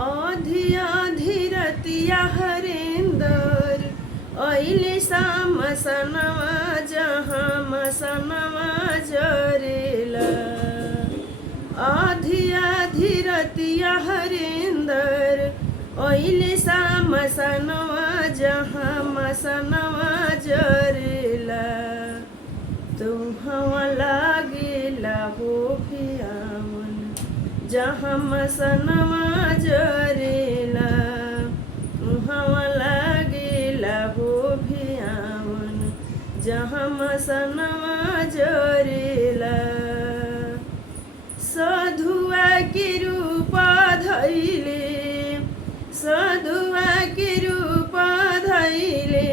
आधी आधी रतिया हरेंदर अइले मसनवा जहाँ मसनवा जरेला। आधी आधी रतिया हरेंदर अइले मसनवा जहाँ मसनवा जरेला। तुहवा लागेला हो भियावन जहाँ मसनवा जरेला। तुहवा लागेला हो भियावन जहाँ मसनवा जरेला। साधुआ के रूप धैले साधुआ के रूप धैले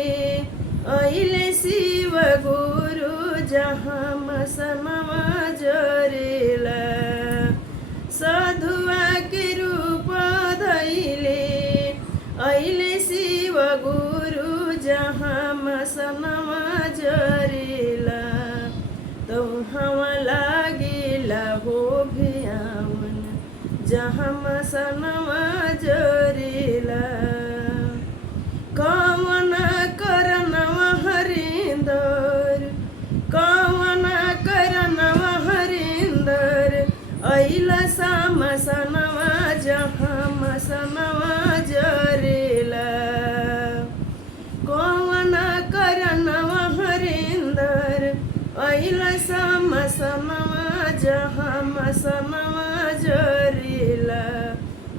अइले शिव गुरु जहाँ मसनवा जरेला। साधुआ के रूप धैले अइले शिव गुरु जहाँ मसनवा जरेला। तुहवा लागेला हो भियावन जहाँ मसनवा जरेला। कवन करनवा हरेंदर कवन करनवा हरेंदर अइला मसनवा जहाँ मसनवा जरेला। कवन करनवा हरेंदर अइला मसनवा जहाँ मसनवा जरेला।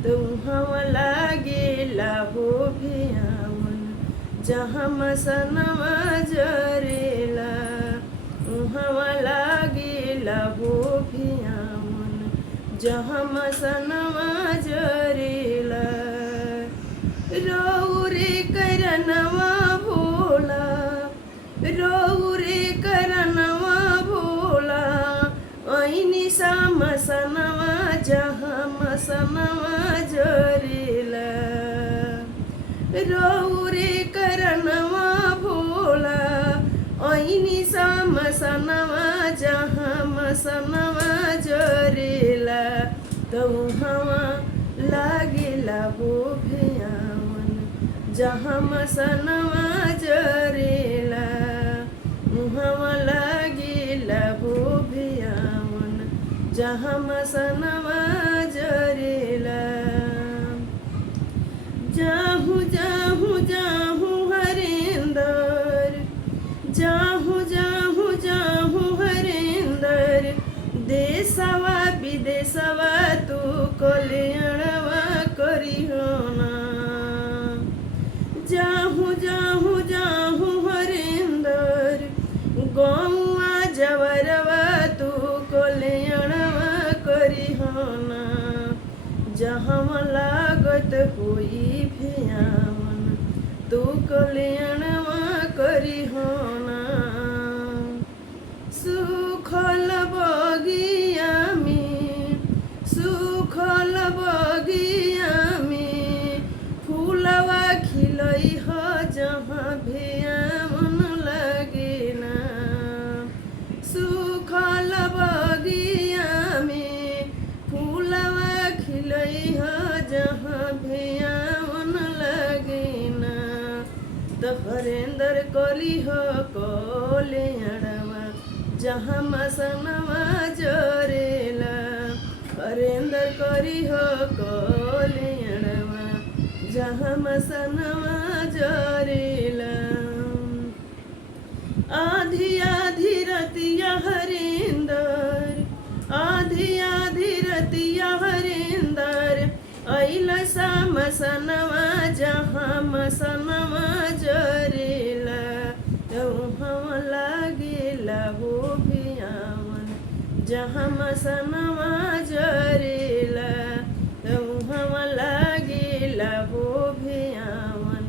तुहवा लागेला हो भियावन जहाँ मसनवा जरेला। तुहवा लागेला हो भियावन जहाँ मसनवा जरेला। रौरे करनवा भोला रौरे करनवा भोला ऐनी मसनवा जहाँ मसनवा जरेला। रौरे करनवा भोला ऐनी मसनवा जहाँ मसनवा जरेला। तुहवा लागेला हो भियावन जहाँ मसनवा जरेला। तुहवा लागेला हो भियावन जहाँ मसनवा जरेला। जाहू जाहू जाहू हरेंदर जाहू जाहू जाहू हरेंदर देशवा विदेशवा तू कल्याणवा करिहोना। जाहू जाहू जाहू हरेंदर गौआ जवरवा तू कल्याणवा करिहोना। जहाँ लागत होई भियावन तू कल्याणवा करिहोना। सुखल बगिया में सुखल बगिया में फूलवा खिलई ह जहाँ भियावन लगेना। सुखल बगिया में फूलवा खिलई ह जहाँ भियावन लगेना। तो हरेंदर कली हो कल्याणवा जहाँ मसनवा जरेला। हरेंदर करी हो कल्याणवा जहाँ मसनवा जरेला। आधी आधी रतिया हरेंदर आधी आधी रतिया हरेंदर अइला मसनवा जहाँ मसनवा जरेला। तुहवा लागेला हो भियावन जहाँ मसनवा जरेला। तुहवा लागेला हो भियावन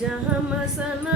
जहाँ मसनवा